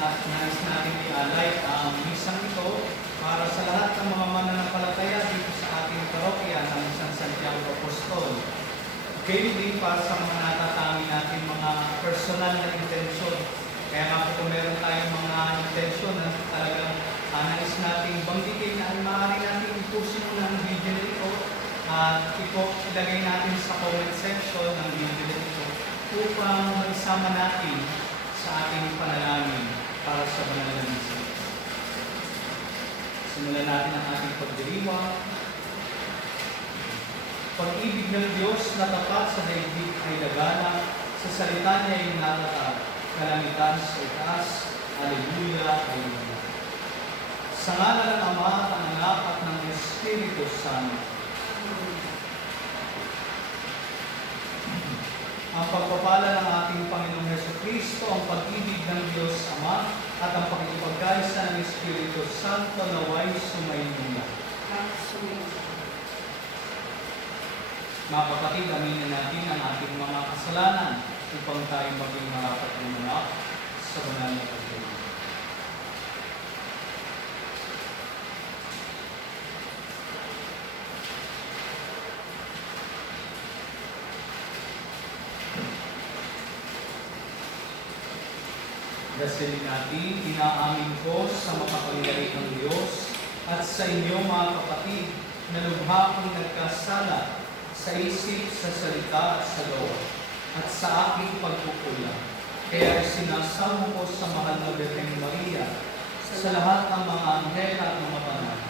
at nais natin i-alay ang misang ito para sa lahat ng mga mananampalataya dito sa ating parokya ng San Santiago Apostol. Gayon din para sa mga natatangi natin mga personal na intensyon. Kaya nga kung meron tayong mga intensyon na talagang nais nating banggitin na maaari natin ipusin muna ang video na ito at ilagay natin sa comment section ng video na ito upang maisama natin sa ating panalangin para sa banal na misa. Simulan natin ang ating pagdiriwang. Pag-ibig ng Diyos na tapat sa daigdig ay lagana, sa salita niya ay natatag, kalamitan sa itaas, Alleluia, Alleluia. Sa ngalan ng Ama at ng Anak at ng Espiritu Santo. Ang pagpapala ng ating Panginoong Jesucristo, ang pag-ibig ng Diyos Ama, at ang pagkikipagkaisa ng Espiritu Santo naway sumainyo. Mga kapatid, aminin natin ang ating mga kasalanan upang tayo maging marapat ng anak sa banal na pagdiriwang. Dasalin natin, inaamin ko sa makapangyarihang Diyos at sa inyo mga kapatid na lubha kong nagkasala sa isip, sa salita at sa gawa at sa aking pagkukulang. Kaya sinasamo ko sa mahal na Birheng Maria, sa lahat ng mga anghel at mga banal,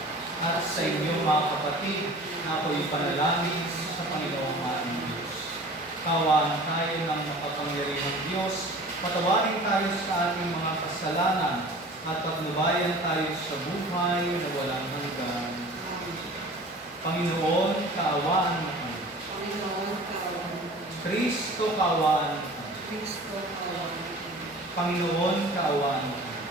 at sa inyo mga kapatid na ako'y panalangin sa Panginoong ating Diyos. Kawaan tayo ng makapangyarihang Diyos, patawarin tayo sa ating mga kasalanan at patnubayan tayo sa buhay na walang hanggan. Panginoon, kaawaan mo kami. Kristo, kaawaan mo kami. Panginoon, kaawaan mo kami.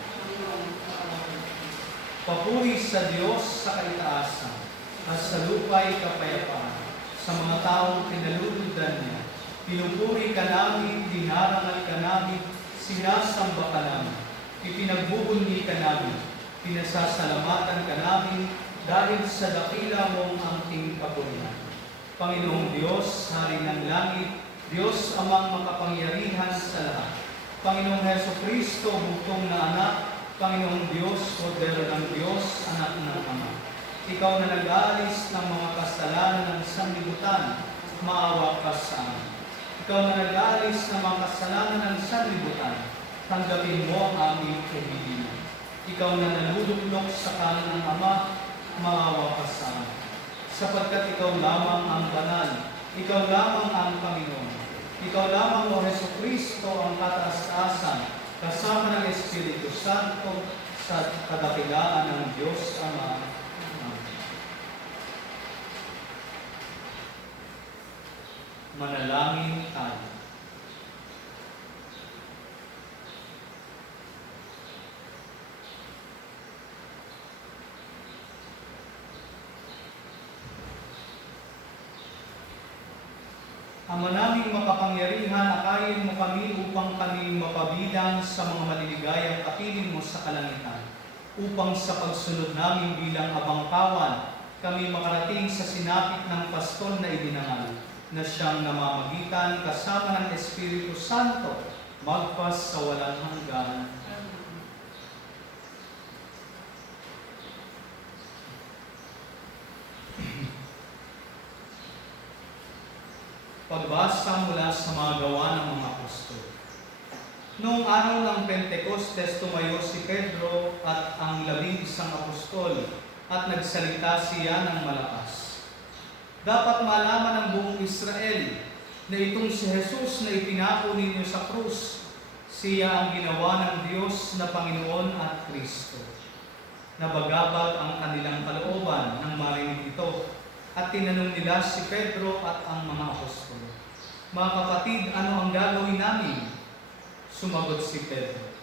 Papuri sa Diyos sa kaitaasan at sa lupa'y kapayapaan sa mga taong pinaluludan niya. Pinupuri ka namin, dinarangal ka namin, sinasamba ka namin, ipinagbubunyi ka namin, pinasasalamatan ka namin dahil sa dakila mong angking kapurihan. Panginoong Diyos, Hari ng Langit, Diyos Amang makapangyarihan sa lahat. Panginoong Jesucristo, butong na anak, Panginoong Diyos, Kordero ng Diyos, anak ng Ama. Ikaw na nag-aalis ng mga kasalanan ng sanlibutan, maawa ka sa amin. Ikaw na nag-aalis ng mga kasalanan ng sanlibutan, tanggapin mo ang aming kahilingan. Ikaw na naluluklok sa kanan ng Ama, maawa ka sa amin. Sapagkat ikaw lamang ang banal, ikaw lamang ang Panginoon. Ikaw lamang, O Jesucristo, ang kataas-taasan, kasama ng Espiritu Santo, sa kadakilaan ng Diyos Ama. Manalangin tayo. Ama naming makapangyarihan, akayin mo kami upang kami mapabilang sa mga maliligayang kapiling mo sa kalangitan, upang sa pagsunod namin bilang abangkawan, kami makarating sa sinapit ng pastol na idinangal, na siyang namamagitan kasama ng Espiritu Santo, magpas sa walang hanggan. Pagbasa mula sa mga gawa ng mga apostol. Noong araw ng Pentecostes, tumayo si Pedro at ang 11 apostol at nagsalita siya ng malakas. Dapat malaman ng buong Israel na itong si Jesus na ipinako ninyo sa krus, siya ang ginawa ng Diyos na Panginoon at Kristo. Nabagabag ang kanilang kalooban nang marinig ito, at tinanong nila si Pedro at ang mga apostol, "Mga kapatid, ano ang gagawin namin?" Sumagot si Pedro,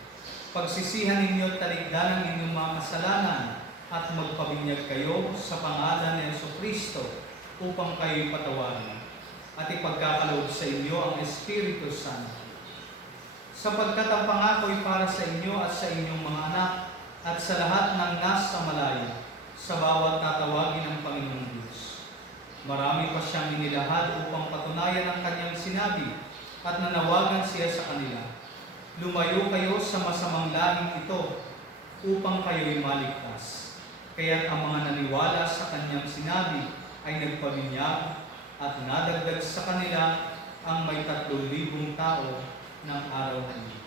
"Pagsisihan ninyo at talikdan ang inyong mga kasalanan at magpabinyag kayo sa pangalan ni Jesucristo upang kayo'y patawarin at ipagkakaloob sa inyo ang Espiritu Santo. sapagkat ang pangako'y para sa inyo at sa inyong mga anak at sa lahat ng nasa malaya, sa bawat tatawagin ng Panginoong Diyos. Marami pa siyang inilahad upang patunayan ang kanyang sinabi at nanawagan siya sa kanila. Lumayo kayo sa masamang lahing ito upang kayo'y maligtas. Kaya't ang mga naniwala sa kanyang sinabi ay nagpabinyag at nadagdag sa kanila ang may 3,000 tao ng araw na iyon.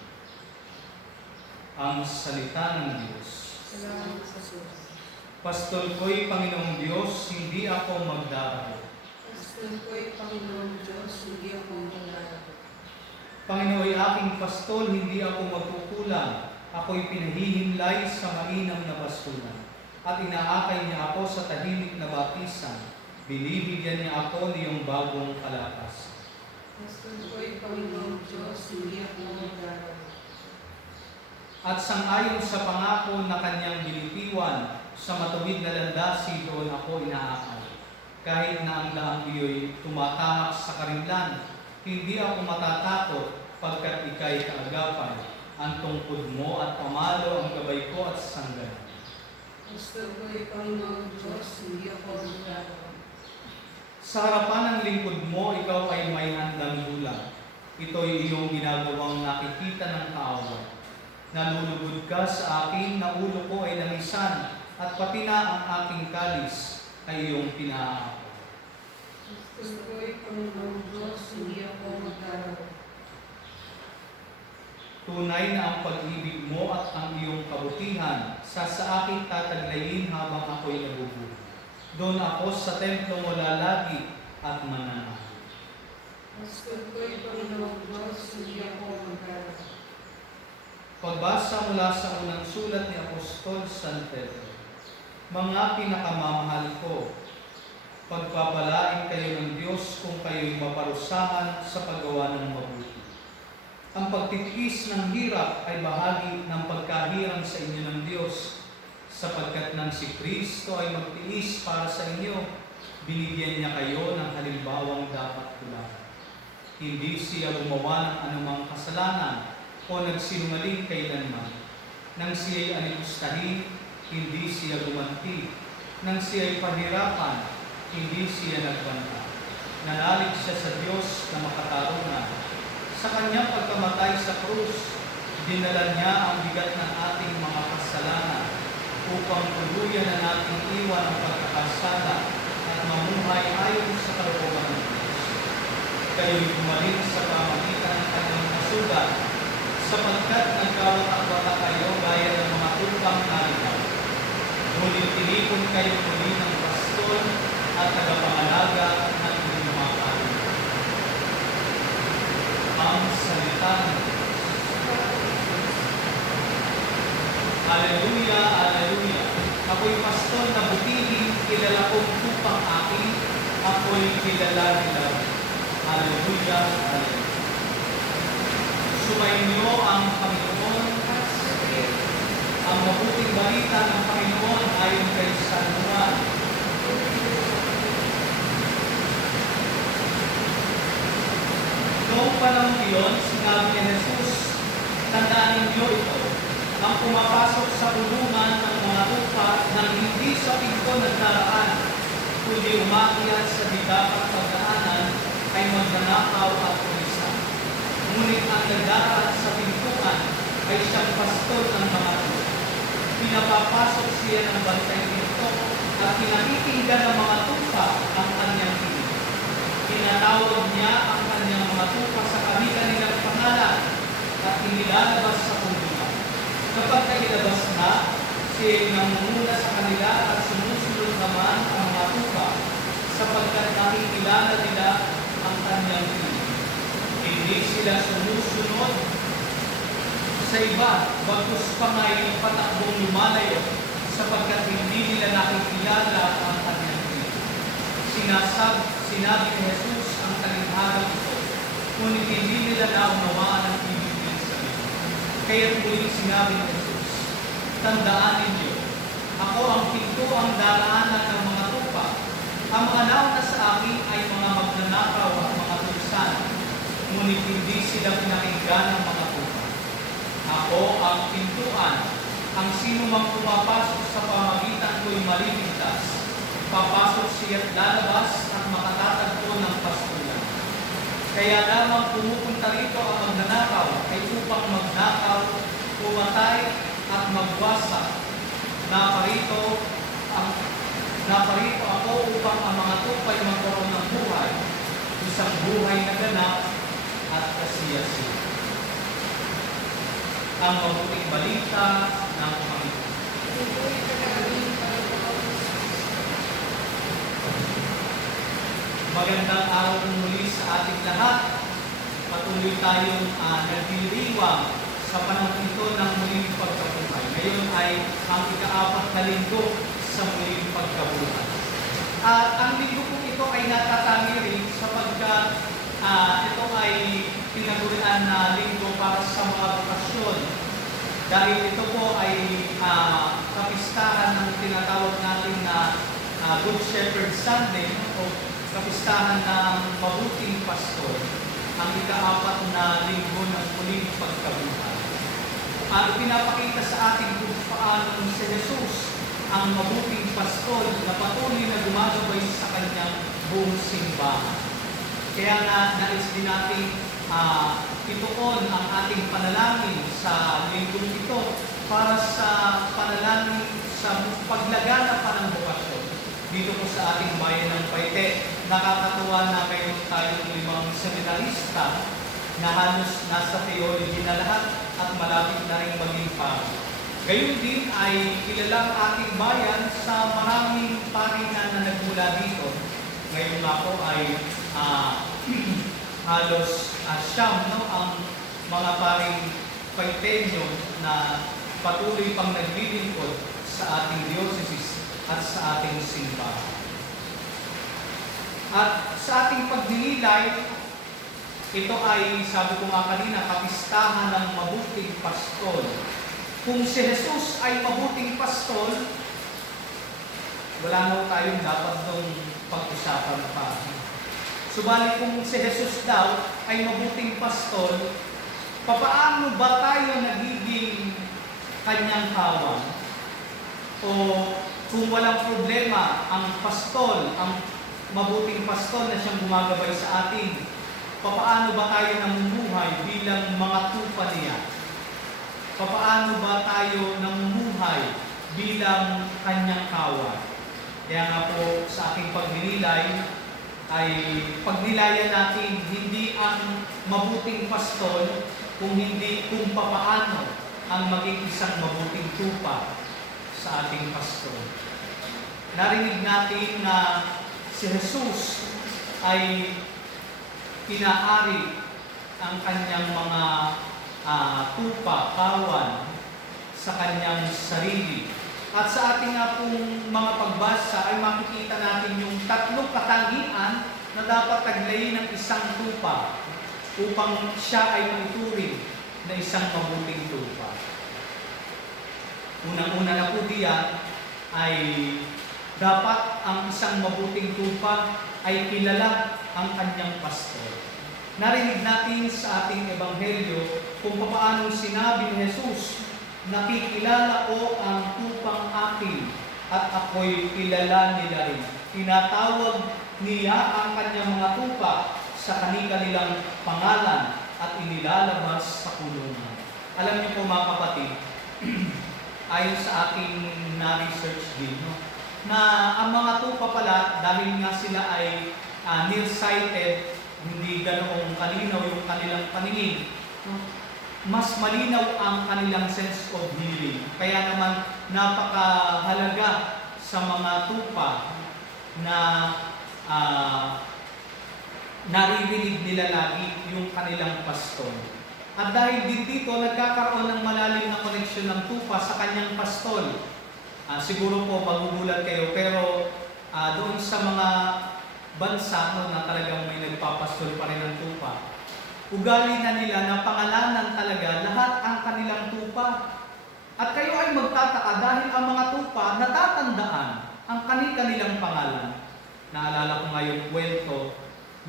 Ang salita ng Diyos. Salamat sa Diyos. Pastol ko'y Panginoong Diyos, hindi ako magdarao. Pastol ko'y Panginoong Diyos, hindi ako magdarao. Panginoo'y aking pastol, hindi ako magkukulang. Ako'y pinahihimlay sa mainam na pastulan. At inaakay niya ako sa tahimik na batisan. Binibigyan niya ako niyong bagong kalapas. Pastol ko'y Panginoong Diyos, hindi ako magdarao. At sangayon sa pangako na kanyang binitiwan, sa matuwid na landasi doon ako inaakay. Kahit na ang daang iyo'y tumatamak sa karimlan, hindi ako matatakot pagkat ika'y kaagapay. Ang tungkod mo at pamalo ang gabay ko at sanggan. Pastol ko'y Panginoong Diyos, hindi ako magdarao. Sa harapan ng lingkod mo, ikaw ay may handang dulang. Ito'y iyong ginagawang nakikita ng kaaway. Nalulugod ka sa akin, na ulo ko ay langisan, at pati na ang aking kalis ay iyong pinaako. Pastol ko'y Panginoong Diyos, hindi ako magdarao. Tunay na ang pag-ibig mo at ang iyong kabutihan sa aking tataglayin habang ako'y nabubuhay. Doon ako sa templo mo lalagi at mananahan. Pastol ko'y Panginoong Diyos, hindi ako magdarao. Pagbasa mula sa unang sulat ni Apostol San Pedro. Mga pinakamamahal ko, pagpapalain kayo ng Diyos kung kayo'y maparusahan sa paggawa ng mabuti. Ang pagtitiis ng hirap ay bahagi ng pagkahirang sa inyo ng Diyos, sapagkat nang si Kristo ay magtiis para sa inyo, binigyan niya kayo ng halimbawang dapat tularan. Hindi siya gumawa ng anumang kasalanan o nagsinungaling kailanman. Nang siya'y alipustahin, hindi siya gumanti. Nang siya'y pahirapan, hindi siya nagbanta. Nanalig siya sa Diyos na makatarungan. Sa kanyang pagkamatay sa krus, dinala niya ang bigat ng ating mga kasalanan upang tuluyan na nating iwan ang pagkakasala at mamuhay ayon sa kalooban ng Diyos. Kayo'y gumaling sa pamagitan ng kanyang kasugat, sapagkat nagkawatak-watak kayo gaya ng mga upang naligaw. Ngunit tinipon kayo muli ng pastol at tagapangalaga ng inyong mga kain. Ang salita ng Diyos. Hallelujah, hallelujah. Ako'y pastol na butihin, kilala kong upang akin, ako'y kilala nila. Hallelujah, hallelujah. Sumainyo ang Panginoon. Ang mabuting balita ng Panginoon ayon kay San Juan. Noong panahon iyon, sinabi ni Jesus, tandaan ninyo ito, ang pumapasok sa kulungan ng mga lupa nang hindi sa pinto nagdaraan, kundi umakyat sa di dapat pagdaanan ay magnanakaw at pulisan. Ngunit ang nagdaraan sa pintuan ay siyang pastol ng mga lupa. Pinapapasok siya ng bantay pinto at pinakikinggan ng mga tupa ang kanyang hiling. Pinatawag niya ang kanyang mga tupa sa kanilang pangalan at inilalabas sa kulungan. Kapag nailabas na, siya namumuna sa kanila at sumusunod naman ang mga tupa sapagkat nakikilala nila ang kanyang hiling. Hindi sila sumusunod sa iba, bagkus pa nga'y patakbong lumalayo sapagkat hindi nila nakikilala ang kanyang hiling. Sinabi ni Jesus ang talinhagang ito, ngunit hindi nila naunawaan ang ibig niya sa iyo. Kaya't muling sinabi ni Jesus, tandaan ninyo, ako ang pinto ang daraanan ng mga tupa. Ang mga nauna sa akin ay mga magnanakaw at mga tulisan, ngunit hindi sila pinakinggan ng mga tupa. Ako ang pintuan. Ang sino mang pumapasok sa pamagitan ko'y maliligtas. Papasok siya't lalabas at makatatagpo ng pastulan. Kaya lamang pumupunta rito ang magnanakaw ay upang magnakaw, pumatay at magwasak. Naparito ako upang ang mga tupay magkaroon ng buhay, isang buhay na ganap at kasiyasin. Ang mabuting balita ng Panginoon. Pupuri ka namin, Panginoon. Magandang araw muli sa ating lahat. Patuloy tayong nagdiriwang sa panahon ito ng muling pagkabuhay. Ngayon ay ang ika-4 na linggo sa muling pagkabuhay. At ang linggo po ito ay natatangi rin sapagkat ito ay tinagurian na linggo para sa mga bokasyon. Dahil ito po ay kapistahan ng tinatawag natin na Good Shepherd Sunday o kapistahan ng mabuting pastor, ang ika-4 na linggo ng muling pagkabuhay. Pinapakita sa atin kung paano si Jesus, ang mabuting pastor na patuloy na gumagabay sa kanyang buong simbahan. Kaya nga, nais din natin ituon ang ating panalangin sa linggong ito para sa panalangin sa paglagana pa ng bokasyon. Dito po sa ating bayan ng Paite, nakakatuwa na mayroon tayong 5 seminarista na halos nasa theology na lahat at malapit na rin maging pari. Gayun din ay kilalang ating bayan sa maraming paringan na nagmula dito. Ngayon nga po ay halos siyam, ang mga paring Paitenyo na patuloy pang naglilingkod sa ating diocese at sa ating simbahan. At sa ating pagdililay, ito ay, sabi ko nga kanina, kapistahan ng mabuting pastol. Kung si Jesus ay mabuting pastol, wala na tayong dapat nung pag-usapan pa. Subalit kung si Jesus daw ay mabuting pastol, papaano ba tayo nagiging kanyang kawan? O kung walang problema, ang pastol, ang mabuting pastol na siyang gumagabay sa atin, papaano ba tayo namumuhay bilang mga tupa niya? Papaano ba tayo namumuhay bilang kanyang kawan? Kaya nga po sa aking pagdilay ay pagnilayan natin hindi ang mabuting pastol kung papaano ang maging isang mabuting tupa sa ating pastol. Narinig natin na si Jesus ay pinaari ang kanyang mga tupa, kawan sa kanyang sarili. At sa ating nga pong mga pagbasa ay makikita natin yung 3 katangian na dapat taglayin ng isang tupa upang siya ay maituring na isang mabuting tupa. Unang-una na po diyan ay dapat ang isang mabuting tupa ay kilala ang kanyang pastor. Narinig natin sa ating ebanghelyo kung paano sinabi ni Jesus, nakikilala ko ang tupang akin at ako'y kilala nila rin. Tinatawag niya ang kanyang mga tupa sa kanilang pangalan at inilalabas sa kulungan. Alam niyo po mga kapatid, ayon sa aking na-research din, na ang mga tupa pala, dahil nga sila ay nearsighted, hindi ganoong kalinaw yung kanilang paningin, mas malinaw ang kanilang sense of hearing. Kaya naman napakahalaga sa mga tupa na naririnig nila lagi yung kanilang pastor. At dahil din dito, nagkakaroon ng malalim na koneksyon ng tupa sa kanyang pastol. Siguro po magugulat kayo, pero doon sa mga bansa na talagang may nagpapastol pa rin ng tupa, ugali na nila na pangalanan talaga lahat ang kanilang tupa. At kayo ay magtataka dahil ang mga tupa natatandaan ang kanilang pangalan. Naalala ko ngayong kwento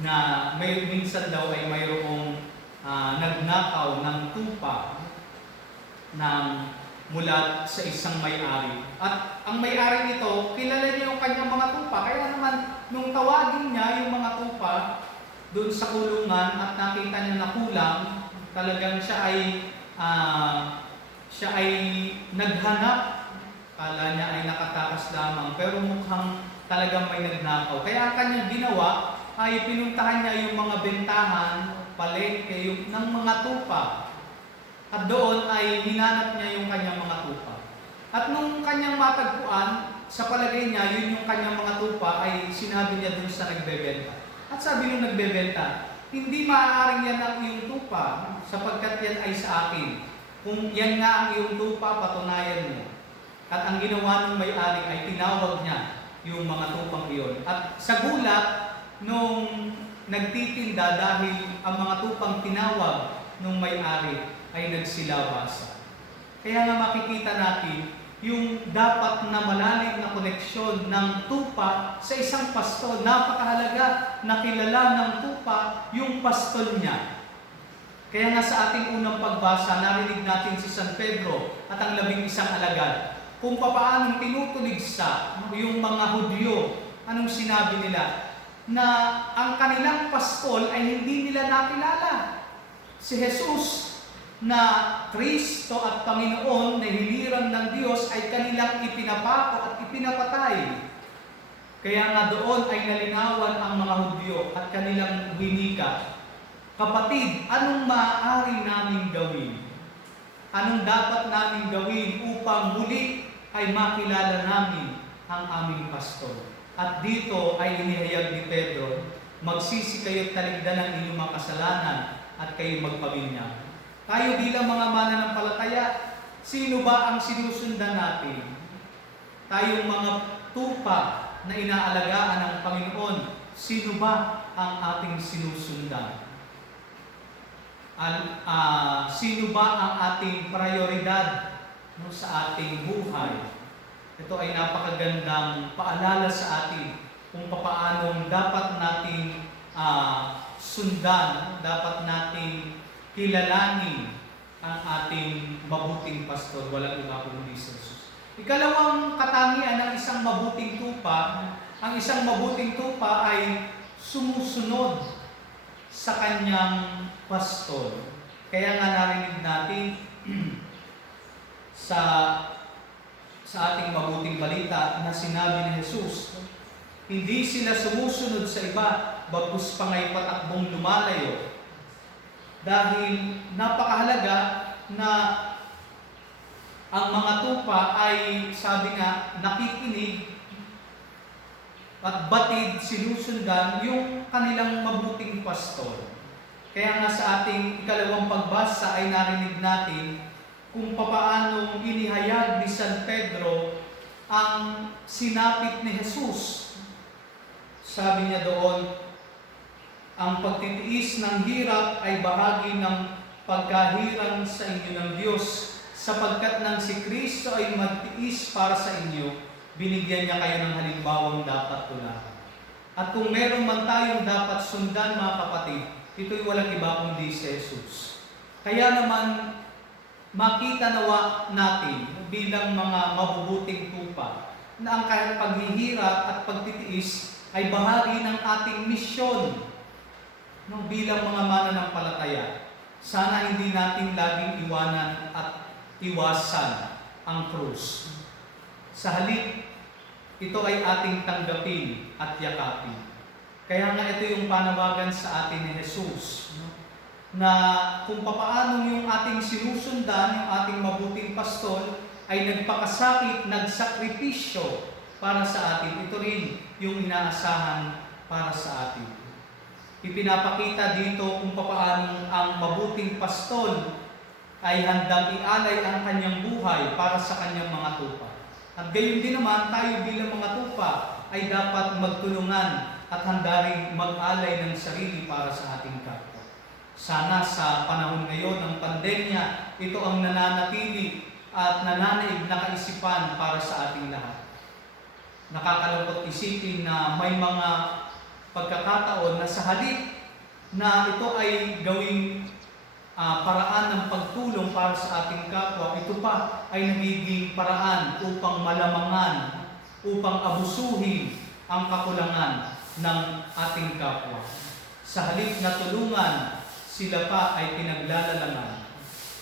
na minsan daw ay mayroong nagnakaw ng tupa ng mula sa isang may-ari. At ang may-ari nito, kilala niya yung kanyang mga tupa. Kaya naman, nung tawagin niya yung mga tupa doon sa kulungan at nakita niya na kulang, talagang siya ay naghanap. Kala niya ay nakatakas lamang, pero mukhang talagang may nagnakaw. Kaya ang kanyang ginawa ay pinuntahan niya yung mga bentahan, palengke ng mga tupa. At doon ay hinanap niya yung kanyang mga tupa. At nung kanyang matagpuan, sa palagay niya, yun yung kanyang mga tupa, ay sinabi niya doon sa nagbebenta. At sabi nung nagbebenta, hindi maaaring yan ang iyong tupa, sapagkat yan ay sa akin. Kung yan nga ang iyong tupa, patunayan mo. At ang ginawa ng may-ari ay tinawag niya yung mga tupang iyon. At sa gulat, nung nagtitinda dahil ang mga tupang tinawag ng may-ari ay nagsilabasa. Kaya nga makikita natin yung dapat na malalim na koneksyon ng tupa sa isang pastol. Napakahalaga na kilala ng tupa yung pastol niya. Kaya nga sa ating unang pagbasa, narinig natin si San Pedro at ang 11 alagad kung papaanong tinutuligsa yung mga Hudyo. Anong sinabi nila? Na ang kanilang pastol ay hindi nila nakilala. Si Jesus na Kristo at Panginoon na hiniram ng Diyos ay kanilang ipinapako at ipinapatay. Kaya nga doon ay nalinawan ang mga Hudyo at kanilang winika, kapatid, anong maaari naming gawin? Anong dapat naming gawin upang muli ay makilala namin ang aming pastor? At dito ay inihayag ni Pedro, magsisi kayo't taligdan ng inyong mga kasalanan at kayo magpabinyag. Tayo bilang mga mananampalataya, sino ba ang sinusundan natin? Tayong mga tupa na inaalagaan ng Panginoon, sino ba ang ating sinusundan? Sino ba ang ating prioridad sa ating buhay? Ito ay napakagandang paalala sa atin kung paano dapat nating sundan, dapat nating kilalanin ang ating mabuting pastor, walang iba kundi si Jesus. Ikalawang katangian ng isang mabuting tupa, ang isang mabuting tupa ay sumusunod sa kanyang pastor. Kaya nga narinig natin sa ating mabuting balita na sinabi ni Jesus, hindi sila sumusunod sa iba, bagkus pa nga'y patakbong lumalayo. Dahil napakahalaga na ang mga tupa ay, sabi nga, nakikinig at batid sinusundan yung kanilang mabuting pastor. Kaya nga sa ating ikalawang pagbasa ay narinig natin kung papaano inihayag ni San Pedro ang sinapit ni Jesus. Sabi niya doon, ang pagtitiis ng hirap ay bahagi ng pagkahirang sa inyo ng Diyos, sapagkat nang si Kristo ay magtiis para sa inyo, binigyan niya kayo ng halimbawang dapat tularan. At kung meron man tayong dapat sundan, mga kapatid, ito'y walang iba kundi si Jesus. Kaya naman, makita nawa natin bilang mga mabubuting tupa na ang kahit paghihirap at pagtitiis ay bahagi ng ating misyon bilang mga mananampalataya. Sana hindi natin laging iwanan at iwasan ang krus. Sa halip, ito ay ating tanggapin at yakapin. Kaya nga ito yung panawagan sa atin ni Jesus, na kung papaano yung ating sinusundan, yung ating mabuting pastol, ay nagpakasakit, nagsakripisyo para sa atin. Ito rin yung inaasahan para sa atin. Ipinapakita dito kung papaano ang mabuting pastol ay handang ialay ang kanyang buhay para sa kanyang mga tupa. At gayon din naman, tayo bilang mga tupa ay dapat magtulungan at handa rin mag-alay ng sarili para sa ating kapwa. Sana sa panahon ngayon ng pandemya, ito ang nananatili at nananaig na kaisipan para sa ating lahat. Nakakalungkot isipin na may mga pagkakataon na sa halip na ito ay gawing paraan ng pagtulong para sa ating kapwa, ito pa ay nagiging paraan upang malamangan, upang abusuhin ang kakulangan ng ating kapwa. Sa halip na tulungan, sila pa ay pinaglalalangan.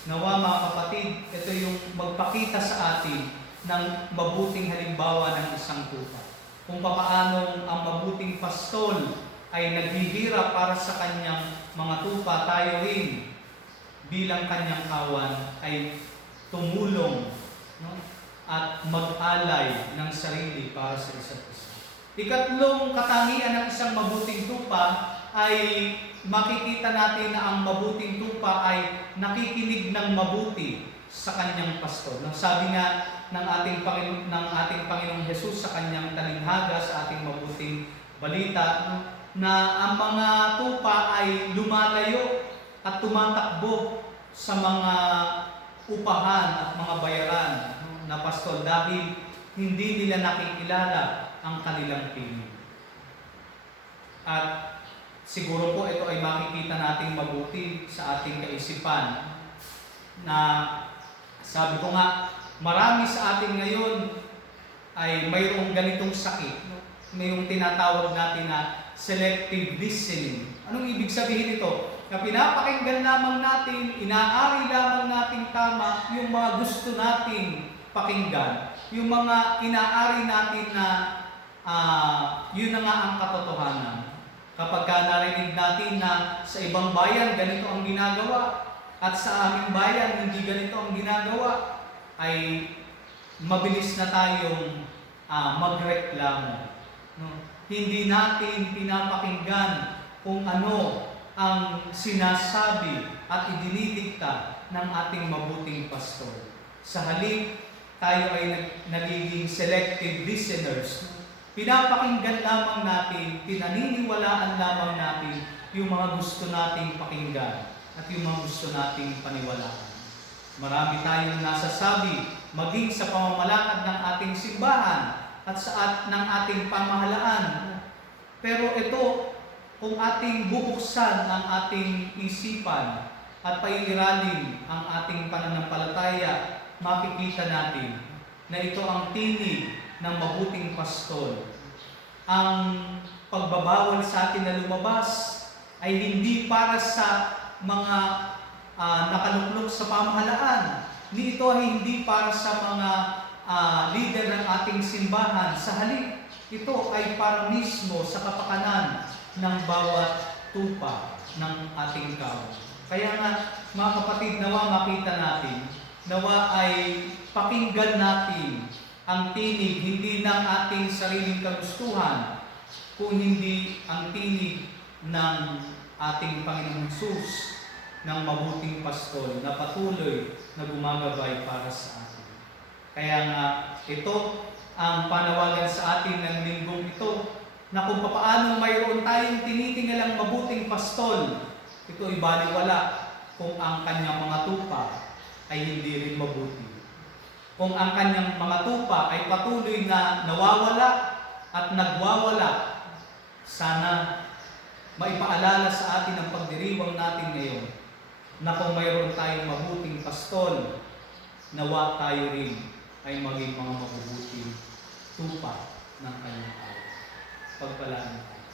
Nawa mga kapatid, ito yung magpakita sa atin ng mabuting halimbawa ng isang tupa. Kung papaano ang mabuting pastol ay naghihirap para sa kanyang mga tupa, tayo rin bilang kanyang kawan ay tumulong, no? At mag-alay ng sarili para sa isa't isa. Ikatlong katangian ng isang mabuting tupa ay makikita natin na ang mabuting tupa ay nakikinig ng mabuti sa kanyang pastol. Sabi nga ng ating Panginoong Hesus sa kanyang talinghaga sa ating mabuting balita, na ang mga tupa ay lumalayo at tumatakbo sa mga upahan at mga bayaran na pastol dahil hindi nila nakikilala ang kanilang tinig. At siguro po ito ay makikita nating mabuti sa ating kaisipan na sabi ko nga, marami sa atin ngayon ay mayroong ganitong sakit. May yung tinatawag natin na selective listening. Anong ibig sabihin ito? Na pinapakinggan lamang natin, inaari lamang natin tama yung mga gusto nating pakinggan. Yung mga inaari natin na yun na nga ang katotohanan. Kapag narinig natin na sa ibang bayan ganito ang ginagawa at sa aming bayan hindi ganito ang ginagawa, ay mabilis na tayong magreklamo. No? Hindi natin pinapakinggan kung ano ang sinasabi at idinidikta ng ating mabuting pastor. Sa halip, tayo ay nagiging selective listeners. Pinapakinggan lamang natin, pinaniniwalaan lamang natin yung mga gusto nating pakinggan at yung mga gusto nating paniwalaan. Marami tayong nasasabi, maging sa pamamalakad ng ating simbahan at ng ating pamahalaan. Pero ito, kung ating bubuksan ang ating isipan at paiiralin ang ating pananampalataya, makikita natin na ito ang tinig ng mabuting pastol. Ang pagbabawal sa atin na lumabas ay hindi para sa mga nakaluklok sa pamahalaan. Ito ay hindi para sa mga leader ng ating simbahan. Sa halip, ito ay para mismo sa kapakanan ng bawat tupa ng ating kawan. Kaya nga, mga kapatid, nawa makita natin, nawa ay pakinggan natin ang tinig, hindi ng ating sariling kagustuhan, kung hindi ang tinig ng ating Panginoong Hesus, ng mabuting pastol na patuloy na gumagabay para sa atin. Kaya nga, ito ang panawagan sa atin ng linggong ito, na kung paano mayroon tayong tinitingalang mabuting pastol, ito ay baliwala kung ang kanyang mga tupa ay hindi rin mabuti. Kung ang kanyang mga tupa ay patuloy na nawawala at nagwawala, sana maipaalala sa atin ang pagdiriwang natin ngayon na kung mayroon tayong mabuting pastol, nawa tayo rin ay maging mga mabubuting tupa ng kanyang tao. Pagpalaan tayo.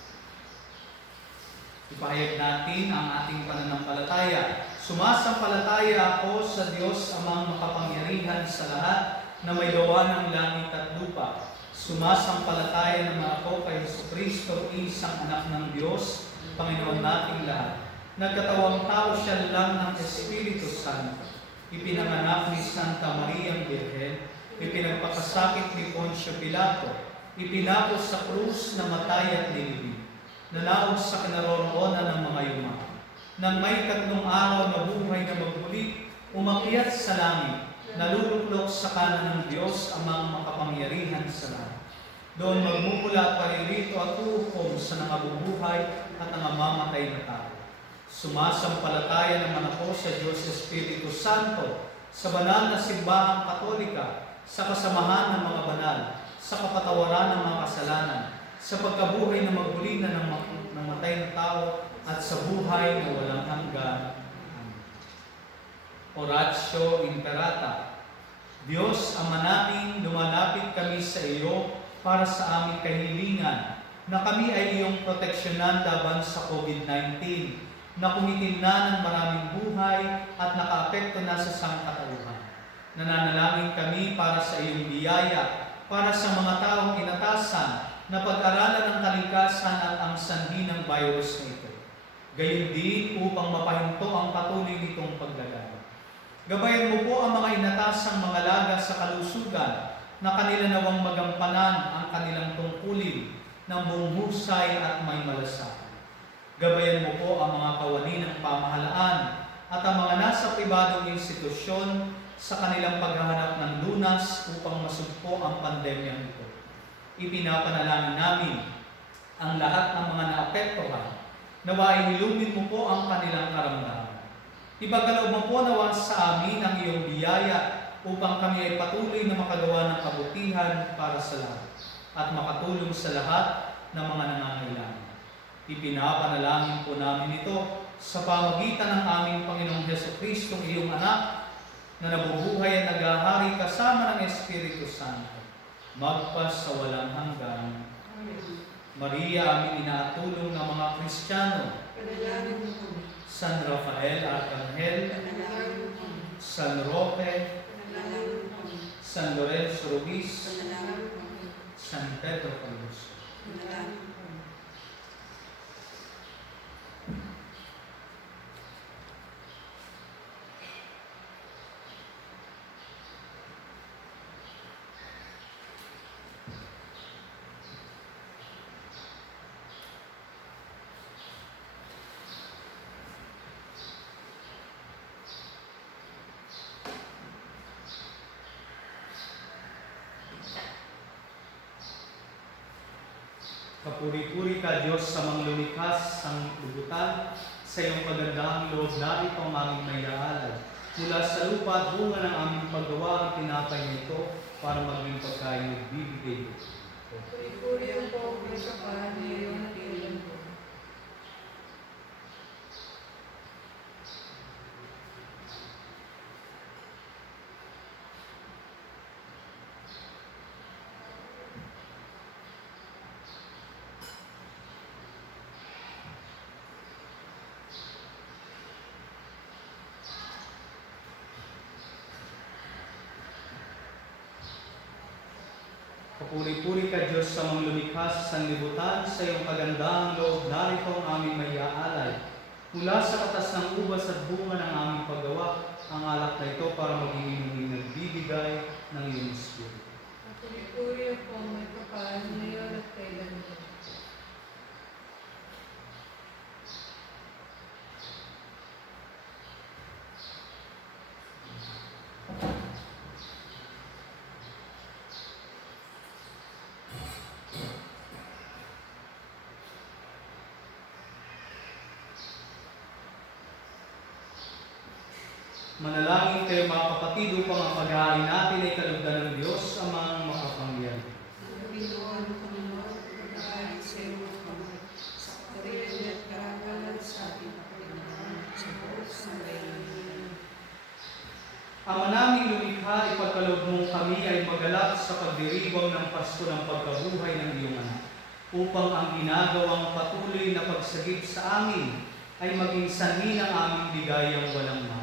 Ipahayag natin ang ating pananampalataya. Sumasampalataya ako sa Diyos Amang makapangyarihan sa lahat na may gawa ng langit at lupa. Sumasampalataya naman ako kay Jesucristo, isang anak ng Diyos, Panginoon nating lahat. Nagkatawang tao siya lang ng Espiritu Santo. Ipinanganak ni Santa Maria Birhen, ipinagpakasakit ni Poncio Pilato, ipinapos sa krus na matay at nilibing, nanaog sa kinaroroonan ng mga yuma. Nang may 3 araw na buhay na magmuli, umakyat sa langit, naluluklok sa kanan ng Diyos Amang makapangyarihan sa lahat. Doon magmumula at paririto at uhukom sa nangabubuhay at nangamamatay na tao. Sumasampalataya naman ako sa Diyos Espiritu Santo, sa banal na simbahang Katolika, sa kasamahan ng mga banal, sa kapatawaran ng mga kasalanan, sa pagkabuhay na magbuli na ng matay na tao, at sa buhay na walang hanggan. Amen. Oratio Imperata. Diyos, Ama namin, lumalapit kami sa iyo para sa aming kahilingan na kami ay iyong proteksyonan laban sa COVID-19 na kumikinna ng maraming buhay at nakaapekto na sa sangkatauhan. Nananalangin kami para sa iyong biyaya, para sa mga taong inatasan na pag-aralan ang kalikasan at ang sanhi ng virus na ito. Gayon din upang mapahinto ang patuloy nitong paglaganap. Gabayan mo po ang mga inatasang mga laga sa kalusugan na kanila nawang magampanan ang kanilang tungkulin ng buong husay at may malasakit. Gabayan mo po ang mga kawani ng pamahalaan at ang mga nasa pribadong institusyon sa kanilang paghahanap ng lunas upang masugpo ang pandemyang ito. Ipinapanalangin namin ang lahat ng mga naapektuhan. Nawa hilumin mo po ang kanilang karamdaman. Ibagalaw mo po nawa sa amin ang iyong biyaya upang kami ay patuloy na makagawa ng kabutihan para sa lahat at makatulong sa lahat ng mga nangangailangan. Ipinapanalangin po namin ito sa pamagitan ng aming Panginoong Jesucristo, iyong anak, na nabubuhay at naghahari kasama ng Espiritu Santo, magpas sa walang hanggan. Maria, aming inaatulong ng mga Kristiyano, Panalangin mo kami. San Rafael Arcangel, Panalangin mo kami. San Roque, Panalangin mo kami. San Lorenzo Ruiz, Panalangin mo kami. San Pedro Cruz. Panalangin mo kami. Kapuri-puri ka, Diyos, sa mga lumikas ang lubutan, sa iyong kagandahang loob na ito ang aming mayaalay. Mula sa lupa at bunga ng aming paggawa ang tinapay nito para maging pagkain nagbibigay. Puri-puri ang po may kapal na iyong kailan ko. Kapuri-puri ka, Diyos, sa mga lumikas sa libutan, sa iyong kagandahang loob narito ang aming mayaalay. Mula sa katas ng ubas at bunga ng aming paggawa, ang alak na ito para maging inumin nagbibigay ng iyong Espiritu. Puri-puri ang po may kapal na iyong at kailan ko. Manalangin kayo mga kapatid upang ang paghahain natin ay kalugdan ng Diyos amang makapangyarihan. Panginoon, Panginoon, pagkain sa iyong mga kamay, sa kaparihan at karangalan sa ating Panginoon, sa buong sambayanan. Ama naming lumikha, ipagkaloob mong kami ay magalak sa pagdiriwang ng Pasko ng pagkabuhay ng iyong anak, upang ang ginagawang patuloy na pagsagip sa amin ay maging sanhi ng aming bigayang walang mahal.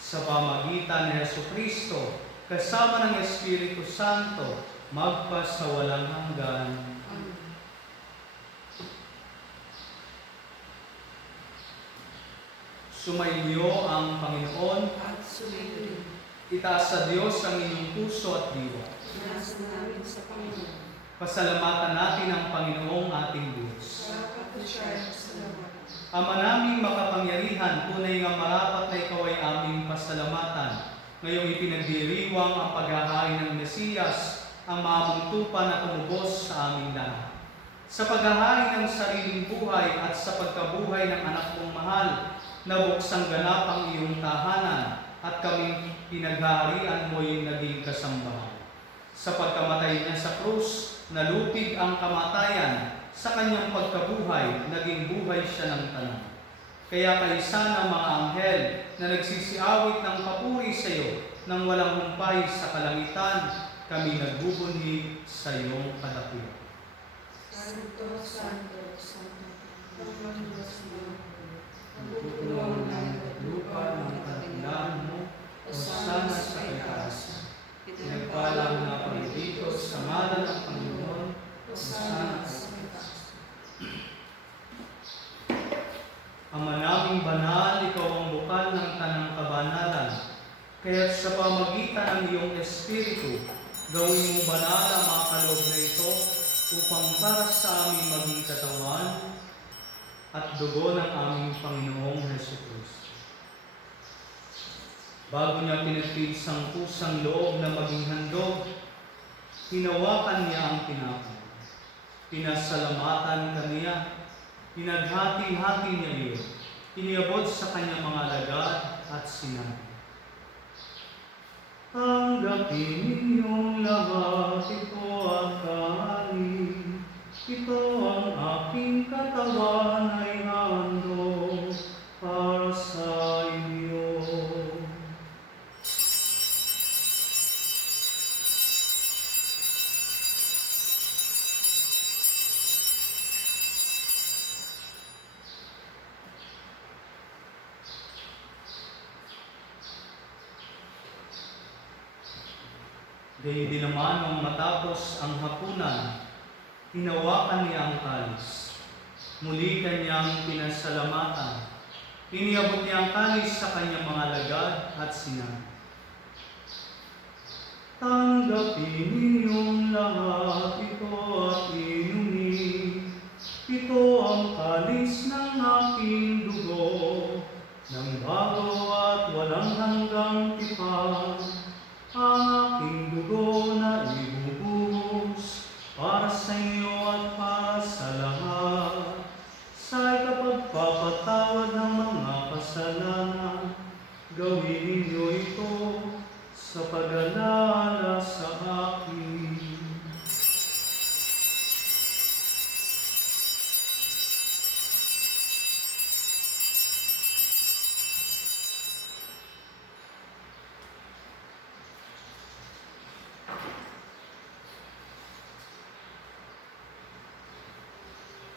Sa pamagitan ni Jesucristo, kasama ng Espiritu Santo, magpas sa walang hanggan. Amen. Sumainyo ang Panginoon. At sumayin. Itaas sa Diyos ang inyong puso at diwa. Nasa namin sa Panginoon. Pasalamatan natin ang Panginoong ating Diyos. Dapat na siya ay salamat. Ama naming makapangyarihan, tunay nga marapat na ikaw ay aming pasalamatan. Ngayong ipinagdiriwang ang paghahain ng Mesiyas, ang mamungtupan na tumubos sa aming lahat. Sa paghahain ng sariling buhay at sa pagkabuhay ng anak mong mahal, nabuksang ganap ang iyong tahanan at kaming pinaghaharian mo'y naging kasambahan. Sa pagkamatay niya sa krus, nalupig ang kamatayan. Sa kanyang pagkabuhay, naging buhay siya ng tanan. Kaya kaisa ng mga anghel na nagsisiawit ng papuri sa iyo nang walang humpay sa kalangitan, kami nagbubunyi sa iyong kadakilaan. Santo, Santo, Santo, ang Diyos mo, ang bubulong ng lupa ng katilaan mo, o sana sa itaas. Pinagpalang na kami dito sa ngalan ng Panginoon, o sana sa itaas. Ama naming banal, ikaw ang bukal ng tanang kabanalan. Kaya't sa pamagitan ng iyong Espiritu, gawin mong banal ang mga kaloob na ito upang para sa aming maging katawan at dugo ng aming Panginoong Hesukristo. Bago niya pinagpils ang pusang loob na maging handog, hinawakan niya ang tinapay. Pinasalamatan kaniya, pinaghati-hati niya iyon, iniabot sa kanyang mga alagad at sinabi, "Tanggapin ninyong lahat ito at kanin. Ito ang aking katawan ay handog para sa inyo." Gayon din naman nung matapos ang hapunan, hinawakan niya ang kalis. Muli kanyang pinasalamatan. Iniabot niya ang kalis sa kanyang mga alagad at sinabi, "Tanggapin ninyong lahat ito at inumin. Ito ang kalis ng aking dugo, ng bago at walang hanggang tipan. Ang aking dugo na ibubuhos para sa inyo at para sa lahat, sa ikapagpapatawad ng mga kasalanan. Gawin ninyo ito sa pag-alala sa akin."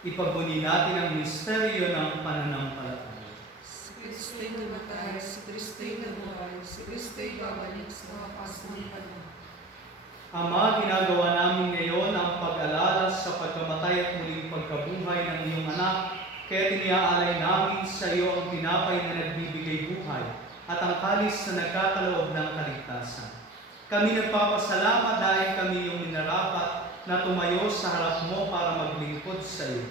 Ipagbuni natin ang misteryo ng pananampalataya. Si Kristo'y namatay, si Kristo'y nabuhay, si Kristo'y babalik sa wakas ng panahon. Ama, ginagawa namin ngayon ang pag-alala sa pagkamatay at muling pagkabuhay ng iyong anak, kaya tiniaalay namin sa iyo ang tinapay na nagbibigay buhay at ang kalis na nagkakaloob ng kaligtasan. Kami nagpapasalamat dahil kami yung minarapat na tumayo sa harap mo para maglingkod sa iyo.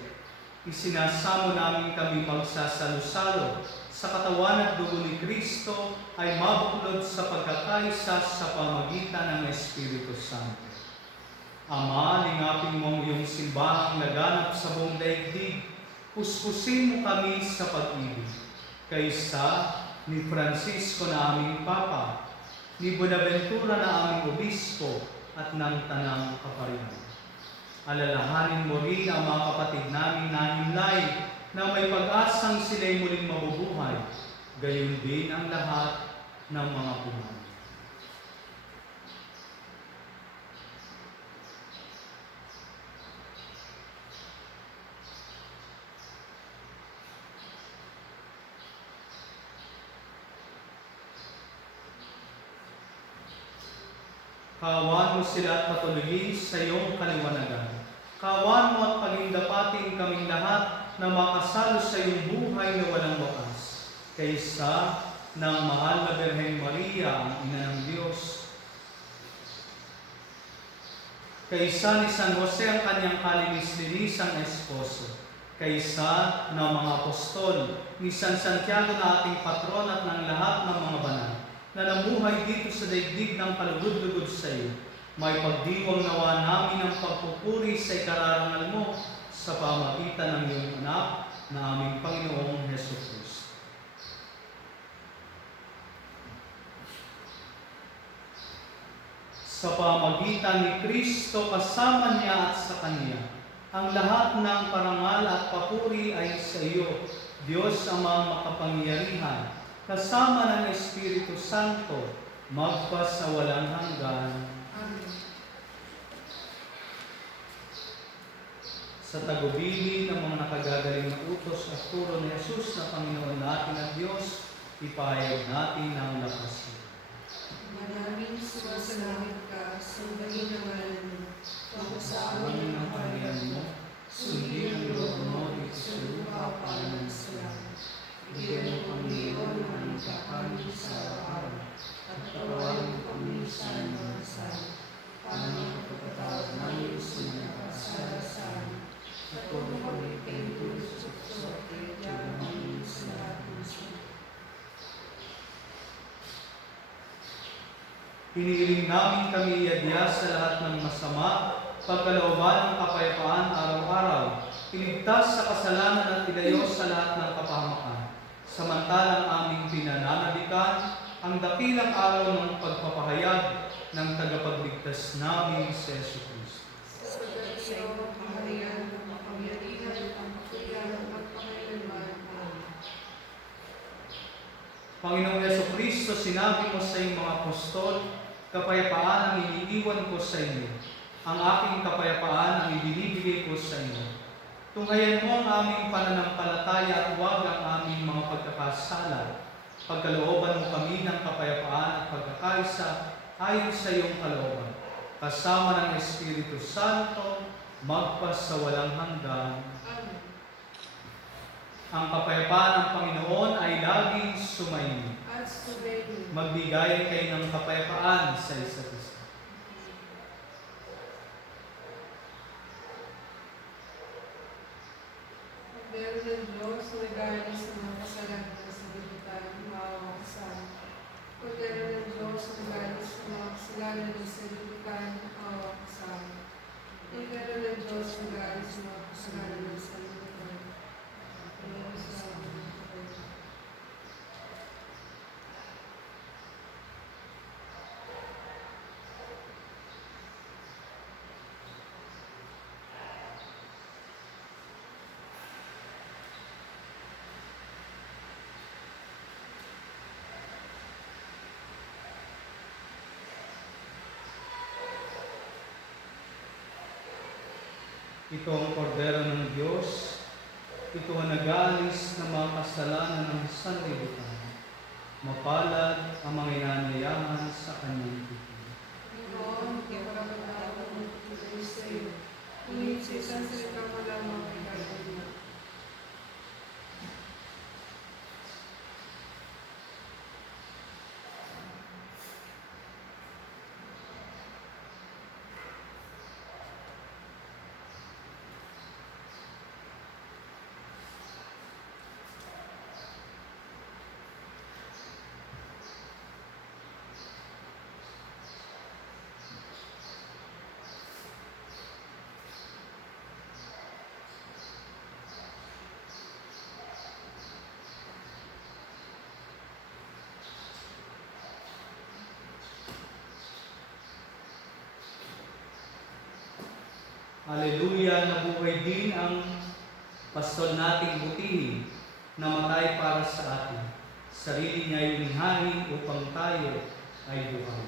Isinasamo namin kami magsasalo-salo sa katawan at dugo ni Kristo ay mabuklod sa pagkakaisa sa pamagitan ng Espiritu Santo. Ama, lingapin mo ang iyong simbahang laganap sa buong daigdig. Puspusin mo kami sa pag-ibig. Kaysa ni Francisco na aming Papa, ni Buenaventura na aming Obispo, at ng Tanang Kaparihan. Alalahanin mo rin ang mga kapatid namin na himlay na may pag-asang sila'y muling mabubuhay, gayon din ang lahat ng mga punan. Kaawaan mo sila at patuloyin sa iyong kaliwanagan. Kaawaan mo at pagindapatin kaming lahat na makasalo sa iyong buhay na walang wakas. Kaysa ng mahal na Birheng Maria, ang Ina ng Diyos. Kaysa ni San Jose ang kanyang kalinis-linisang esposo. Kaysa ng mga apostol, ni San Santiago na ating patron at ng lahat ng mga banal na namuhay dito sa daigdig ng kalugod-lugod sa iyo. May pagdiwang nawa namin ang pagpupuri sa ikararangal mo sa pamagitan ng iyong anak na aming Panginoong Hesukristo. Sa pamagitan ni Kristo, kasama niya at sa Kanya, ang lahat ng parangal at papuri ay sa iyo, Diyos Amang makapangyarihan, kasama ng Espiritu Santo, magpa sa walang hanggan. Amen. Sa tagubili ng mga nakagagaling na utos at turo ni Jesus na Panginoon natin at Diyos, ipahayag natin ang lakas. Maraming sumasalangit ka, sambahin ang ngalan mo. Tuwa sa Amin amin ang ang pangyayan kaharian mo. mo, Sundin ang loob mo dito sa lupa para sa langit. Bigyan mo kami ngayon ng aming kakanin sa araw-araw. At patawarin mo kami sa aming mga kasala, para magpapatawad namin sa mga nagkasala sa amin. At huwag mo kami pinutulog sa tukso at iyayaman namin sa lahat ng masama. Hinihiling namin kami iadya sa lahat ng masama, pagkalooban ng kapayapaan araw-araw, iligtas sa kasalanan at ilayo sa lahat ng kapahamakan. Samantalang aming pinananalikan ang dakilang araw ng pagpapahayag ng tagapagligtas namin si Jesucristo. Sagat sa iyong kaharian, ang makapangyarihan, ang kapurihan, at magpakailanman. Amen. Panginoong Jesucristo, sinabi mo sa iyong mga apostol, kapayapaan ang iniiwan ko sa inyo. Ang aking kapayapaan ang ibinibigay ko sa inyo. Tunghayan mo ang aming pananampalataya at huwag ang aming mga pagkakasala. Pagkalooban mo kami ng kapayapaan at pagkakaisa ayon sa iyong kalooban. Kasama ng Espiritu Santo, magpa sa walang hanggan. Amen. Ang kapayapaan ng Panginoon ay laging sumainyo. At subayin mo. Magbigay kayo ng kapayapaan sa isa't isa. Meron ng Diyos na nagaling sa mga kasalanan sa libutan, maawa ka sa amin. Kordero ng Diyos na nagaling sa mga kasalanan sa libutan, maawa ka sa amin. Kordero ng Diyos na nagaling sa mga kasalanan sa libutan, maawa ka sa amin. Ito ang kordero ng Diyos. Ito ang nag-aalis ng mga kasalanan ng sanlibutan. Mapalad ang mga inanayahan sa kanyang titig. Panginoon, ipagpapatawad mo tayo sa iyo. Ngunit sa isang salita mo lamang ay gagawin mo. Haleluya, nabuhay din ang pastol nating butihin, namatay para sa atin. Sarili niya ay inihari upang tayo ay buhay.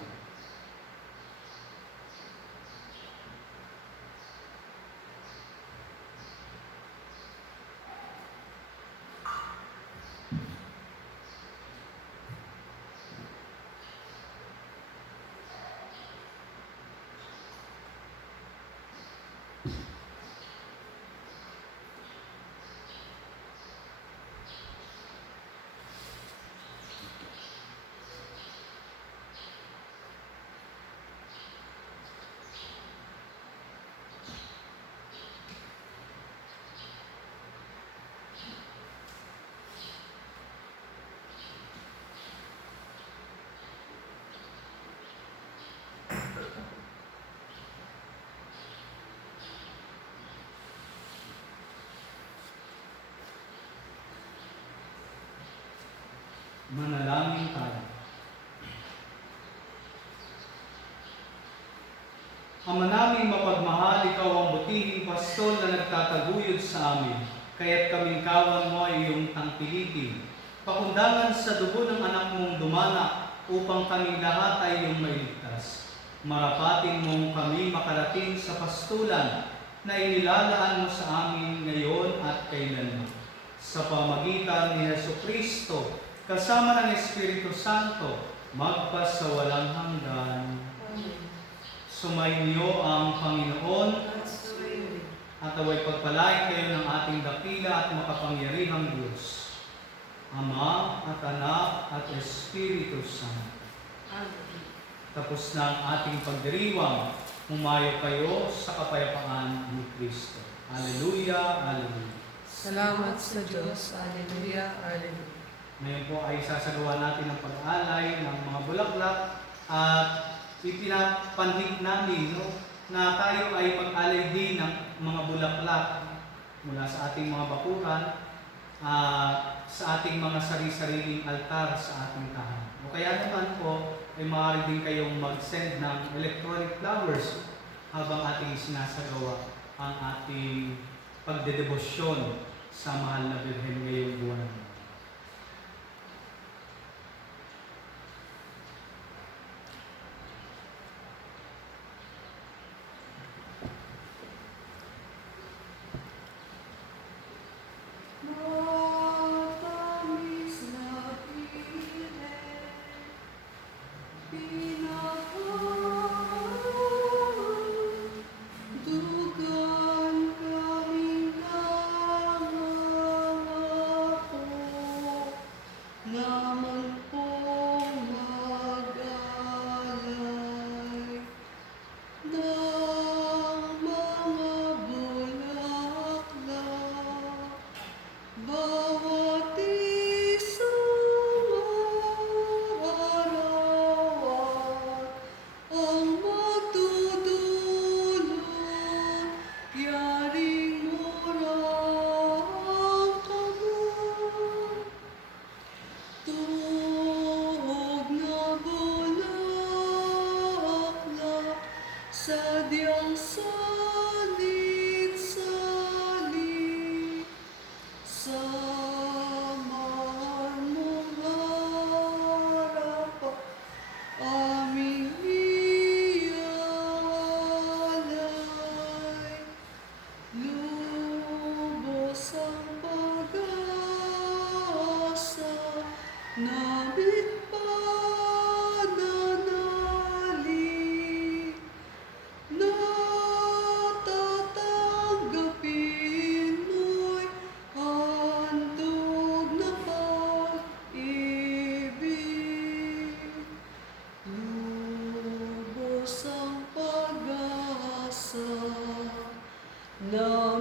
Manalangin tayo. Ama naming mapagmahal, ikaw ang butihing pastol na nagtataguyod sa amin. kaya't kamingkawan mo ay iyong tangkilikin. Pakundangan sa dugo ng anak mong dumana upang kaming lahat ay iyong mailigtas. Marapatin mong kami makarating sa pastulan na inilalaan mo sa amin ngayon at kailanman. Sa pamagitan ni Jesucristo, kasama ng Espiritu Santo, magpasawalang hanggan. Sumainyo ang Panginoon at away pagpalain kayo ng ating dakila at makapangyarihang Diyos, Ama at Anak at Espiritu Santo. Tapos na ang ating pagdiriwang, humayo kayo sa kapayapaan ni Kristo. Alleluia, Alleluia. Salamat sa Diyos. Alleluia, Alleluia. Ngayon po ay sasagawa natin ang pag-alay ng mga bulaklak at ipinapanhig namin na tayo ay pag-alay din ng mga bulaklak mula sa ating mga bakuran, sa ating mga sari-sariling altar sa ating tahanan. O kaya naman po, ay maaari din kayong mag-send ng electronic flowers habang ating sinasagawa ang ating pagdedebosyon sa mahal na Birhen ngayong buwan. No.